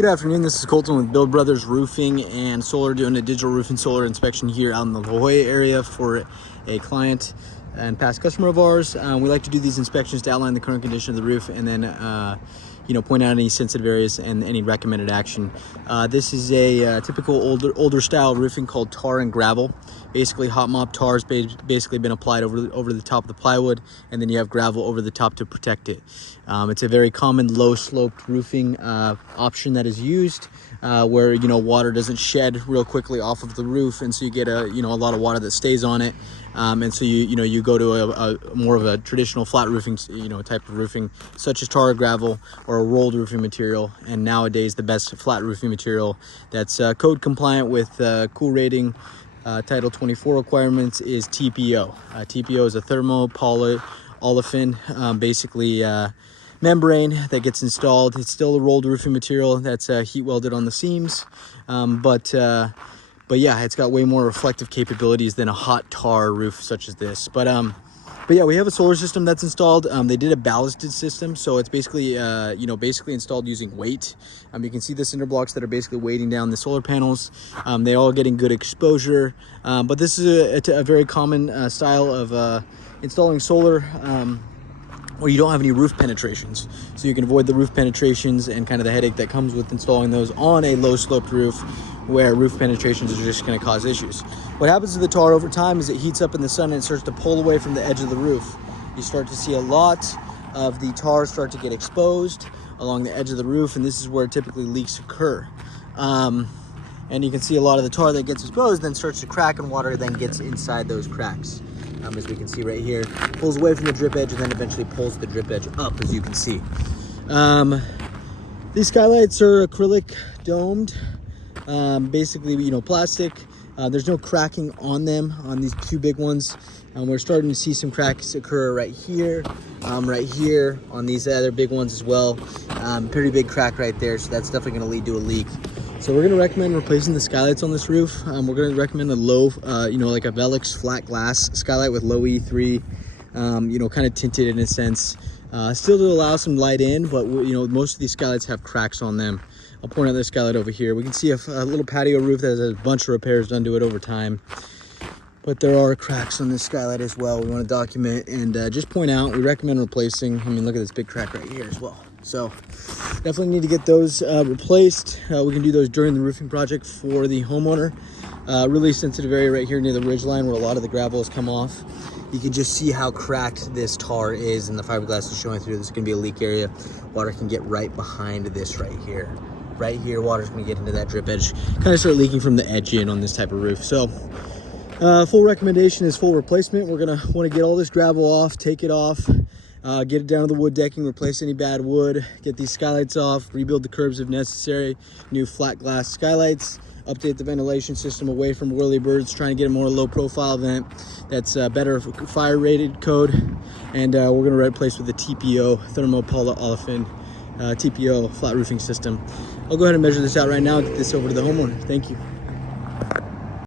Good afternoon, this is Colton with Build Brothers Roofing and Solar, doing a digital roof and solar inspection here out in the La Jolla area for a client and past customer of ours. We like to do these inspections to outline the current condition of the roof and then point out any sensitive areas and any recommended action. This is a typical older style roofing called tar and gravel. Basically, hot mop tar has basically been applied over the top of the plywood, and then you have gravel over the top to protect it. It's a very common low sloped roofing option that is used where water doesn't shed real quickly off of the roof, and so you get a lot of water that stays on it. And so you go to a more of a traditional flat roofing type of roofing, such as tar or gravel or a rolled roofing material. And nowadays the best flat roofing material that's code compliant with cool rating Title 24 requirements is TPO. TPO is a thermopolyolefin, basically membrane that gets installed. It's still a rolled roofing material that's heat welded on the seams, but yeah, it's got way more reflective capabilities than a hot tar roof such as this. But yeah, we have a solar system that's installed. They did a ballasted system, so it's basically basically installed using weight. You can see the cinder blocks that are basically weighting down the solar panels. They all getting good exposure, but this is a very common style of installing solar where you don't have any roof penetrations, so you can avoid the roof penetrations and kind of the headache that comes with installing those on a low sloped roof where roof penetrations are just going to cause issues. What happens to the tar over time is it heats up in the sun and it starts to pull away from the edge of the roof. You start to see a lot of the tar start to get exposed along the edge of the roof, and this is where typically leaks occur. And you can see a lot of the tar that gets exposed then starts to crack, and water then gets inside those cracks. As we can see right here, pulls away from the drip edge and then eventually pulls the drip edge up, as you can see. These skylights are acrylic domed, basically plastic. There's no cracking on them on these two big ones. We're starting to see some cracks occur right here on these other big ones as well. Pretty big crack right there, so that's definitely going to lead to a leak. So we're going to recommend replacing the skylights on this roof. We're going to recommend a low, like a Velux flat glass skylight with low E3, kind of tinted in a sense. Still to allow some light in, but most of these skylights have cracks on them. I'll point out this skylight over here. We can see a little patio roof that has a bunch of repairs done to it over time. But there are cracks on this skylight as well. We want to document and just point out, we recommend replacing. Look at this big crack right here as well. So definitely need to get those replaced. We can do those during the roofing project for the homeowner. Really sensitive area right here near the ridge line where a lot of the gravel has come off. You can just see how cracked this tar is, and the fiberglass is showing through. This is going to be a leak area. Water can get right behind this right here. Right here, water's going to get into that drip edge, kind of start leaking from the edge in on this type of roof. So full recommendation is full replacement. We're going to want to get all this gravel off, take it off, get it down to the wood decking, replace any bad wood, get these skylights off, rebuild the curbs if necessary, new flat glass skylights, update the ventilation system away from whirlybirds, trying to get a more low profile vent that's better fire rated code. And we're going to replace with the TPO, thermopolyolefin TPO flat roofing system. I'll go ahead and measure this out right now and get this over to the homeowner. Thank you.